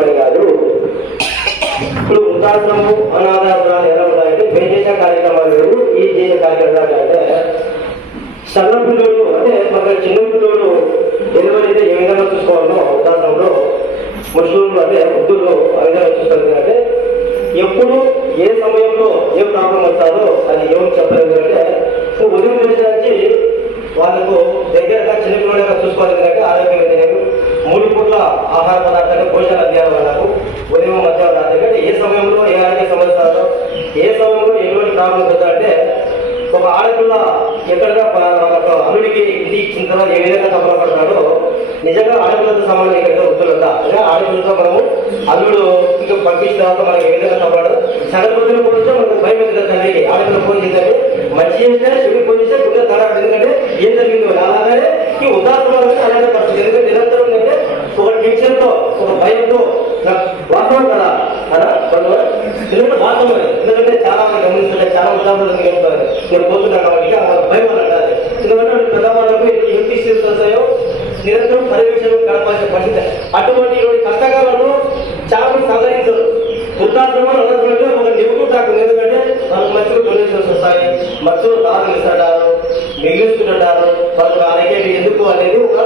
పని కాదు ఇప్పుడు వృద్ధాశ్రమం అనాథాశ్రమాలు ఎలా ఉంటాయంటే మేము కార్యక్రమాలు లేవు ఈ చేసే కార్యక్రమాలు అంటే సన్న పిల్లలు అంటే మన చిన్న పిల్లలు ఎవరైతే ఏ విధంగా చూసుకోవాలో వృద్ధాశ్రమంలో ముస్లింలు అంటే వృద్ధులు ఆ విధంగా చూస్తారు అంటే ఎప్పుడు ఏ సమయంలో ఏ ప్రాబ్లం వస్తారో అది ఏమని చెప్పలేదు అంటే నువ్వు ఉదయం నుంచి వాళ్ళకు దగ్గరగా చిన్నపిల్లలుగా చూసుకోవాలి ఎందుకంటే ఆరోగ్యం ఆహార పదార్థాలు భోజనాలు అందించాలి వాళ్ళకు ఉదయం మధ్యాహ్నం రాత్రి. అంటే ఏ సమయంలో ఏ ఆరోగ్య సమస్యలు ఏ సమయంలో ఎటువంటి ప్రాబ్లం వస్తుందంటే ఒక ఆడపిల్ల ఎక్కడగా వాళ్ళ అల్లుడికి ఇది ఇచ్చిన తర్వాత ఏ విధంగా తప్పన నిజంగా ఆడపిల్లతో సమానం ఎక్కడిగా వస్తుందా అదే ఆడపిల్లతో మనము అల్లుడు ఇంకా పంపించిన తర్వాత మనకి ఏ విధంగా తప్పడు సగం పొద్దున పోతే మనకు భయం ఎందుకు తండ్రికి ఆడపిల్ల ఫోన్ చేస్తే మంచి చేస్తే చెడు ఫోన్ చేస్తే గుండె ఎందుకంటే ఏం జరిగిందో? అలాగే ఈ ఉదాహరణ అలాగే పరిస్థితి ఎందుకంటే నిరంతరం అంటే ఒక టెన్షన్తో ఒక భయంతో నాకు వాస్తవం కదా అలా వాళ్ళు ఎందుకంటే వాస్తవమే ఎందుకంటే చాలా మంది గమనిస్తుంటే చాలా ఉదాహరణలు చెప్తారు నేను పోతున్నాను కాబట్టి ఆ భయం అని అంటారు ఎందుకంటే పెద్దవాళ్ళకు ఎంత ఇష్యూస్ వస్తాయో నిరంతరం పర్యవేక్షణ గడపాల్సిన పరిస్థితి అటువంటి ఇటువంటి కష్టకాలను చాలా మంది సంగ్రహించరు వృద్ధాశ్రమం అన్నటువంటి ఒక నెగిటివ్ టాక్ ఉంది. ఎందుకంటే వాళ్ళకి మంచిగా డొనేషన్స్ వస్తాయి మంచిగా దారులు ఇస్తుంటారు మిగిలిస్తుంటారు వాళ్ళకి అలాగే ఎందుకు అనేది ఒక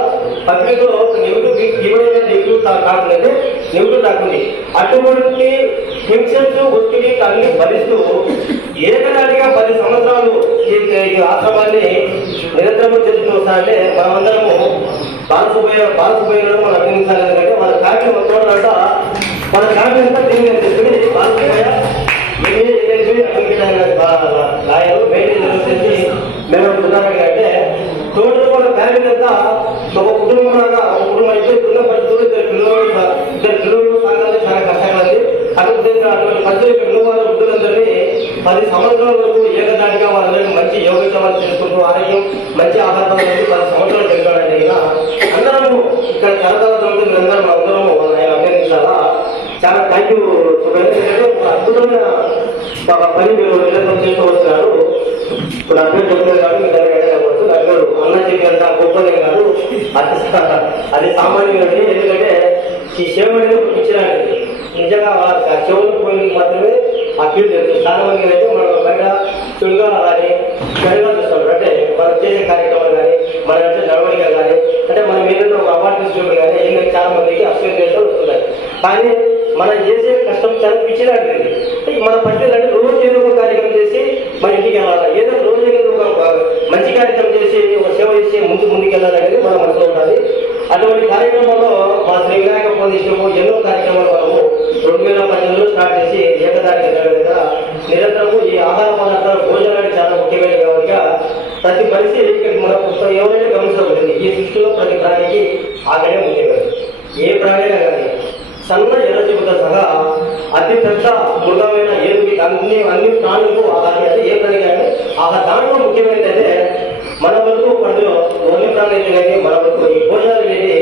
పబ్లిక్లో ఒక నెగిటివ్ ఇవ్వడమే నెగిటివ్ టాక్ కాకుండా నెగిటివ్ టాక్ అటువంటి టెన్షన్స్ ఒత్తిడి తల్లి భరిస్తూ ఏకనాటిగా పది సంవత్సరాలు ఈ ఆశ్రమాన్ని నిరంతరం చేస్తూ వస్తారంటే మనమందరము బాలసుపోయ బాలసుపోయిన మనం అభినందించాలి. ఎందుకంటే మన కార్యక్రమం చూడాలంట మన కార్యక్రమం అంతా దీని మీద తీసుకుని బాలసుపోయ ఏమీ చేయలేదు లాయర్ మెయింటైన్ చేసి మేము ఉన్నామని అంటే టోటల్ మన ఫ్యామిలీ అంతా ఒక కుటుంబం లాగా ఒక కుటుంబం అయితే ఇప్పుడున్న పరిస్థితులు ఇద్దరు పిల్లలు ఇద్దరు పిల్లలు సాగాలి చాలా కష్టమైంది అటువంటి అటువంటి పరిస్థితులు ఇక్కడ ఉన్న వాళ్ళ వృద్ధులందరినీ పది సంవత్సరాల వరకు ఏకదాటిగా వాళ్ళందరినీ మంచి యోగక్షేమాలు చేసుకుంటూ ఆరోగ్యం మంచి ఆహారం పది సంవత్సరాలు పెంచాలంటే ఇలా అందరము ఇక్కడ తరతరాల జరుగుతుంది అందరం ఆయన వాళ్ళని అభ్యర్థించాలా చాలా థ్యాంక్ యూ అద్భుతమైన ఒక పని మీరు నిరంతరం చేస్తూ వస్తున్నారు ఇప్పుడు అర్థం చెప్తున్నారు కాబట్టి మీకు దగ్గర అడగవచ్చు దగ్గర అన్న చెప్పేంత గొప్పదే కాదు అది అది సామాన్యుడి ఎందుకంటే ఈ సేవ అనేది ఒక పిచ్చిరాంటిది నిజంగా ఆ చెవులు పోయి మాత్రమే ఆ ఫీల్ తెలుసు చాలా మంది అయితే మనం బయట చుడుగా కానీ చెడుగా చూస్తాం అంటే మనం చేసే కార్యక్రమాలు కానీ మన అంటే నడవడిక కానీ అంటే మనం ఏదైనా ఒక అవార్డు తీసుకుంటే కానీ చాలా మందికి అసలు వస్తున్నాయి కానీ మనం చేసే కష్టం చాలా పిచ్చిలాంటిది మన పట్ల అంటే రోజు ఏదో ఒక కార్యక్రమం చేసి మన ఇంటికి వెళ్ళాలి ఏదో రోజు ఏదో ఒక మంచి కార్యక్రమం చేసి ఒక సేవ చేసి ముందు ముందుకు వెళ్ళాలనేది మన మనసులో ఉండాలి అటువంటి కార్యక్రమంలో మా శ్రీ వినాయక ఫౌండేషన్ ఎన్నో కార్యక్రమాలు మనము రెండు వేల పన్నెండులో స్టార్ట్ చేసి ఏకదాటి దగ్గర నిరంతరము ఈ ఆహార పదార్థాలు భోజనానికి చాలా ముఖ్యమైన కాబట్టి ప్రతి మనిషి ఇక్కడ మన ఎవరైనా గమనించబడింది ఈ సృష్టిలో ప్రతి ప్రాణికి ఆగడే ఉండేవారు. ఏ ప్రాణైనా కానీ. సన్న ఎర్రజీవితో సహా అతి పెద్ద మృగమైన ఏనుగు అన్ని అన్ని ప్రాణులకు ఆహారం అంటే ఏ ప్రాణి కానీ. ఆ దాంట్లో ముఖ్యమైనది అంటే మన వరకు పండుగ ఓన్లీ ప్రాణి కానీ మన వరకు ఈ భోజనాలు అనేది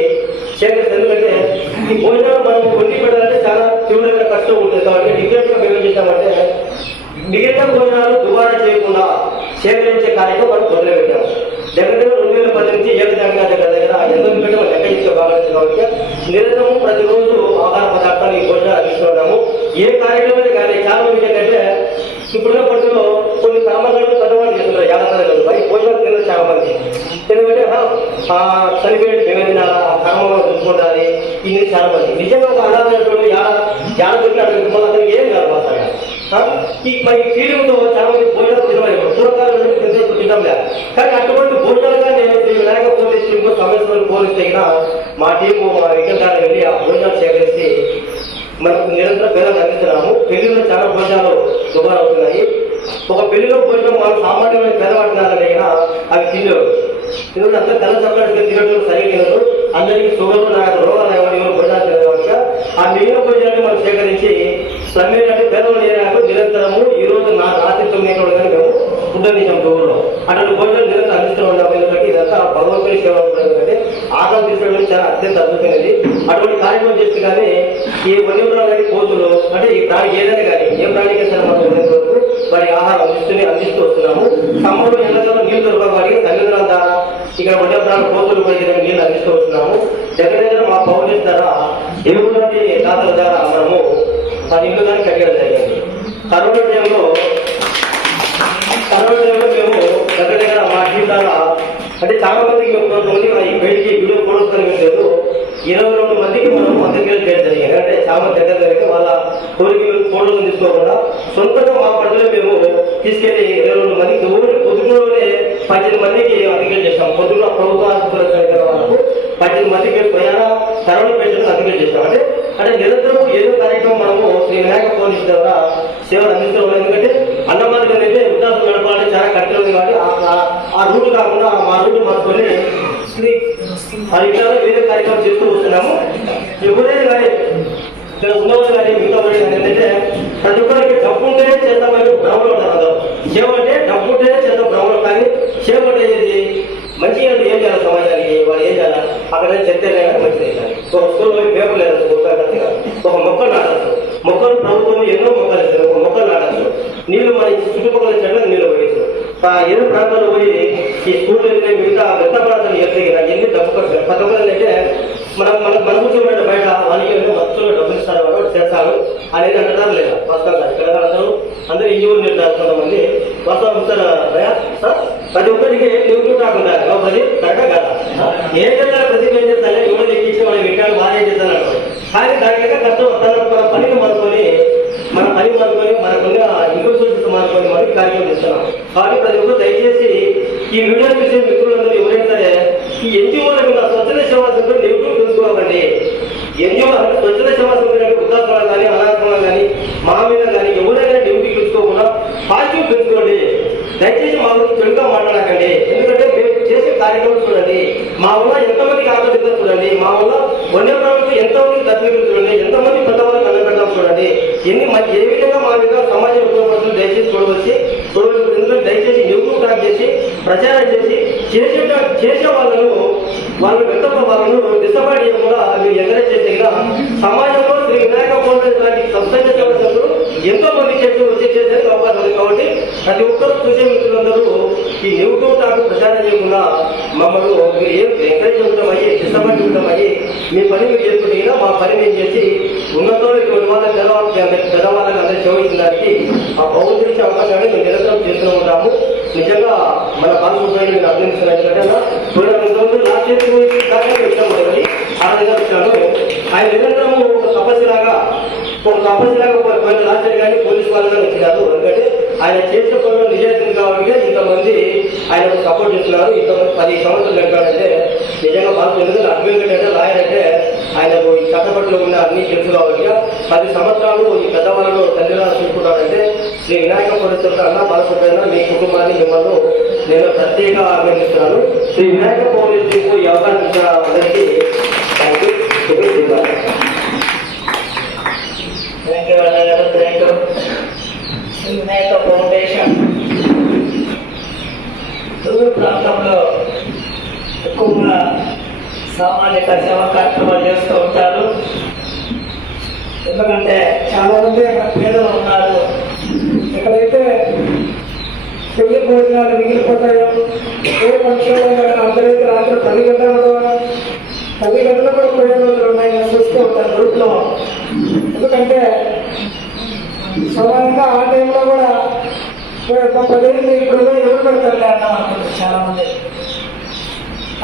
సేకరిస్తుంది ఎందుకంటే ఈ భోజనాలు మనం వండి పెట్టాలంటే చాలా తీవ్రంగా కష్టం ఉంటుంది. కాబట్టి డిఫరెంట్గా మేము చేస్తామంటే మిగతా భోజనాలు సేకరించే కార్యక్రమం మనం మొదలు దగ్గర దగ్గర రెండు వేల పది నుంచి ఏకదాటిగా దగ్గర దగ్గర ఎందుకు పెట్టడం లెక్క చేసే భాగం కాబట్టి నిరంతరం ప్రతిరోజు ఆహార పదార్థాలు ఈ భోజనాలు అందిస్తున్నాము ఏ కార్యక్రమం కానీ చాలా మంది ఏంటంటే ఇప్పుడున్న పట్టులో కొన్ని కర్మకాండలు పెద్దవాళ్ళు చేస్తున్నారు. యాదవ మరి భోజనాలు తినరు చాలా మంది. ఎందుకంటే చనిపోయిన మేమైనా ఆ కర్మలో చూసుకుంటారు. ఇది చాలా మంది. నిజంగా ఒక అనాథమైనటువంటి యాడ యాడ దొరికి అక్కడ అతనికి ఏం కాదు అసలు ఈ మరి ఫీలింగ్తో చాలా మంది భోజనాలు తినవాలి పూర్వకాలం తింటే కానీ అటువంటి భోజనాలుగా నేను శ్రీ వినాయక పోలీస్ టీంకు సమస్యలు పోలిస్తే గిన మా టీము మా వికటాలు వెళ్ళి ఆ భోజనాలు సేకరించి మనకు నిరంతరం పేదలు అందిస్తున్నాము. పెళ్ళిలో చాలా భోజనాలు దుబారు అవుతున్నాయి. ఒక పెళ్ళిలో భోజనం వాళ్ళు సామాన్యమైన పేదవాడినారంటే గిన అవి తినలేరు ఎందుకంటే అంతా తెల్ల చప్పటి తినడం సరిగ్గా తినరు. అందరికీ షుగర్లు నాకు రోగాలు ఎవరు భోజనాలు తినరు ఆ మిగిలిన భోజనాన్ని మనం సేకరించి స్లమ్ ఏంటంటే పేదవాళ్ళు నిరంతరము ఈ రోజు నా రాత్రి తొమ్మిది గంటల కానీ మేము అటువంటి భోజనాలు నిరంతరం అందిస్తూ ఉన్నాము ఎందుకంటే ఇదంతా భగవంతుని సేవ అనుకున్నాం ఎందుకంటే ఆకలి తీసుకోవడం చాలా అత్యంత అద్భుతమైనది. అటువంటి కార్యక్రమం చేస్తే కానీ ఈ వన్యప్రాణి కానీ కోతులు అంటే ఈ ప్రాణి ఏదైనా కానీ ఏ ప్రాణికి సరే మనం వరకు వారి ఆహారం అందిస్తూనే అందిస్తూ వస్తున్నాము. సమ్మర్లో ఎండలో నీళ్ళు దొరకవాడికి తల్లిదండ్రుల ద్వారా ఇక్కడ వన్యప్రాణి ఎకరాల కోతులు పోయి నీళ్ళు అందిస్తూ వస్తున్నాము. దగ్గర దగ్గర మా పౌరుల ద్వారా ఎగురులాంటి దాతల ద్వారా మనము పది ఇల్లు కానీ కట్టడం జరిగింది. కరోనా టైంలో కరోనా టైంలో మేము దగ్గర దగ్గర మా టీం ద్వారా అంటే చాలా మందికి మేము కొంతమంది ఈ బయటికి వీడియో ఫోటోస్ కనిపించలేదు ఇరవై రెండు మందికి మనం మద్దతు చేయడం జరిగింది. అంటే చాలా దగ్గర దగ్గర వాళ్ళ కోరికలు ఫోటోలు తీసుకోకుండా సొంతంగా మా పట్టులో మేము తీసుకెళ్ళి ఇరవై రెండు మందికి ఊరి పొద్దుటూరులోనే పద్దెనిమిది మందికి అంత్యక్రియలు చేస్తాం పొద్దున్న ప్రభుత్వ ఆసుపత్రి కలిగిన వాళ్ళకు పద్దెనిమిది మందికి ప్రయాణ కరోనా పేషెంట్ అంత్యక్రియలు చేస్తాం అంటే అంటే నిరంతరం ఏదో కార్యక్రమం మనము శ్రీ వినాయక పోలీస్ ద్వారా సేవలు అందిస్తూ ఆ- రూట్ కాకుండా మా రూట్ మార్చుకొని శ్రీ వేరే కార్యక్రమం చేస్తూ వస్తున్నాము. ఎవరైనా కానీ ఇక్కడ ఉన్నవాళ్ళు కానీ మిగతా వాళ్ళు కానీ ఏంటంటే ప్రతి ఒక్కరికి డబ్బు ఉంటేనే చేద్దామని భ్రమలో ఉంటారు ఏమంటే డబ్బు ఉంటేనే చేద్దాం భ్రమలో కానీ సేవ అంటే ఏది మంచిగా ఏం చేయాలి సమాజానికి? వాళ్ళు ఏం చేయాలి? అక్కడ చెప్తే మంచిది అవుతుంది ఒక స్కూల్లో పేపర్లు పోయచ్చు ఎన్నో ప్రాంతాల్లో పోయి ఈ స్కూల్ అయితే మిగతా పెద్ద ప్రాంతాలు ఎత్తిగిన ఎన్ని డబ్బు ఖర్చు ప్రతి ఒక్కరు మనం మన మన కూర్చోబెట్ట బయట వాళ్ళకి ఏదో డబ్బులు ఇస్తారు వాడు చేస్తారు. అనేది అంటారు లేదా? వస్తాం సార్ ఇక్కడ అందరూ అందరూ ఇంజనీర్లు ఉంటారు కొంతమంది వస్తాం సార్ సార్ ప్రతి ఒక్కరికి నివుతూ కాకుండా ఒకటి కరెక్టా కదా? ఏ చేస్తారు ప్రతి ఏం చేస్తారు ఎవరు ఎక్కించి మనం వింటాడు బాగా ఏం చేస్తాను కానీ దానికి కష్టం తన మన పనిని మరి ప్రతి ఒక్కరు దయచేసి ఈ వీడియో చూసే మిత్రులందరూ ఎవరైనా సరే ఈ ఎన్జిఓల మీద స్వచ్ఛత సేవా సంఘం నెగిటివ్ తెలుసుకోవాలండి ఎన్జిఓ అంటే స్వచ్ఛత సేవా సంఘం అంటే కానీ అనాథాలు కానీ మా మీద కానీ ఎవరైనా డ్యూటీ తెలుసుకోకుండా పాజిటివ్ తెలుసుకోండి దయచేసి మా గురించి చెడుగా మాట్లాడకండి. ఎందుకంటే మేము చేసే కార్యక్రమం చూడండి. మా ఊళ్ళో ఎంతమందికి ఆకలిగా చూడండి. మా ఊళ్ళో వన్య ప్రభుత్వం ఎంతమంది తప్పికలు చూడండి. ఎంతమంది పెద్దవాళ్ళు కనిపెడతాం చూడండి. ఎన్ని ఏ విధంగా మా మీద సమాజ ఉపయోగపడుతుంది దయచేసి చూడవచ్చి చూడవచ్చు దయచేసి న్యూస్ ట్రాక్ చేసి ప్రచారం చేసి చేసే చేసే వాళ్ళను వాళ్ళ వ్యక్తత్వ వాళ్ళను డిసప్పాయింట్ చేయకుండా మీరు ఎంకరేజ్ చేసే సమాజంలో శ్రీ వినాయక ఫౌండేషన్ లాంటి సంస్థ సేవలు ఎంతో మంది చేస్తూ వచ్చి చేసేందుకు అవకాశం ఉంది కాబట్టి ప్రతి ఒక్కరు చూసే మిత్రులందరూ ఈ నెగిటివ్ టాక్ ప్రచారం చేయకుండా మమ్మల్ని మీరు ఏం ఎంకరేజ్ చేయడం అయ్యి డిసప్పాయింట్ చేయడం అయ్యి మీ పని మీరు చేసుకుంటే మా పని మేము చేసి ఉన్నతంలో ఇటువంటి వాళ్ళ పెద్దవాళ్ళకి పెద్దవాళ్ళకి అందరూ సేవించడానికి ఆ పౌరు అవకాశాన్ని మేము నిరంతరం చేస్తూ ఉంటాము. నిజంగా మన బాలసుబ్రహ్మణ్యం నేను అభినందిస్తున్నాను ఎందుకంటే చూడండి ఇంతకుముందు లాస్ట్ ఇయర్ దాకా వచ్చాము ఆ విధంగా ఆయన నిరంతరం ఒక తపస్సులాగా ఒక తపస్సులాగా పోయిన లాస్ట్ కానీ పోలీస్ వాళ్ళు వచ్చినారు ఎందుకంటే ఆయన చేసే పనులు నిజాయితీ కాబట్టి ఇంతమంది ఆయన సపోర్ట్ చేస్తున్నారు. ఇంత పది సంవత్సరాలు గడిపాడంటే నిజంగా బాగా ఎందుకంటే అడ్వకేట్ అంటే లాయర్ అంటే ఆయనకు ఈ చట్టపట్లో ఉన్న అన్ని తెలుసు కాబట్టి పది సంవత్సరాలు ఈ పెద్దవాళ్ళు తల్లిదండ్రులు చూసుకుంటారంటే శ్రీ వినాయక పరిస్థితుల అన్న బాలసుబ్రహ్మణ్యం మీ కుటుంబాన్ని మిమ్మల్ని నేను ప్రత్యేక అభినందిస్తున్నాను. శ్రీ వినాయక పోలీసు ఈ అవకాశం అందరికీ thank you Shubha thank you అన్న garu thank you Vinayaka foundation దూర ప్రాంతంలో ఎక్కువగా సామాజిక సేవా చేస్తూ ఉంటారు. ఎందుకంటే చాలా మంది అక్కడ పేదలు ఉన్నారు. ఎక్కడైతే పెళ్ళి భోజనాలు మిగిలిపోతాయో ఏ పక్షంలో అందరైతే రాత్రి పది గంటలు పది గంటలు కూడా పోయే రోజులు ఉన్నాయి చూస్తూ ఉంటాను గ్రూప్లో. ఎందుకంటే స్వయంగా ఆ టైంలో కూడా పదిహేను ఇప్పుడు ఎవరు పెడతారు అన్నాం అనుకుంటారు చాలా మంది.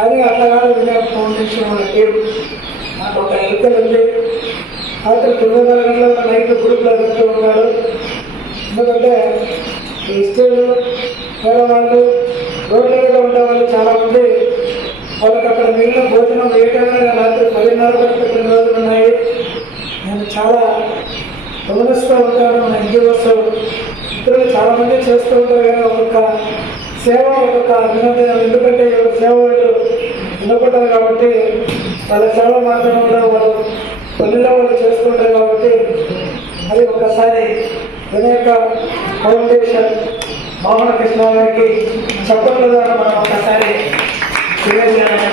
అది అట్లా కాదు వినాయక ఫౌండేషన్ వాళ్ళ పేరు. నాకు ఒక ఎలుకలు ఉంది. అతను తొమ్మిది గంటల నైట్ గ్రూప్లో వెళ్తూ ఉన్నాడు. ఎందుకంటే ఈ స్త్రీలు వేరే వాళ్ళు రోడ్ల మీద ఉండే వాళ్ళు చాలామంది వాళ్ళకి అక్కడ మిగిలిన భోజనం ఏ రాత్రి పదిన్నర వరకు కొన్ని రోజులు ఉన్నాయి. నేను చాలా గమనిస్తూ ఉంటాను మన ఎన్జిఓస్. ఇతరులు చాలామంది చేస్తూ ఉంటారు కానీ ఒక్కొక్క సేవ ఒక్కొక్క అభినందన. ఎందుకంటే ఎవరు సేవ వాళ్ళు ఉండకుంటారు కాబట్టి వాళ్ళ మాత్రం మాధ్యమంలో వాళ్ళు పనుల్లో వాళ్ళు చేసుకుంటారు కాబట్టి అది ఒకసారి వినాయక ఫౌండేషన్ మోహన కృష్ణ గారికి చప్పట్ల మనం ఒకసారి తెలియజేయాలని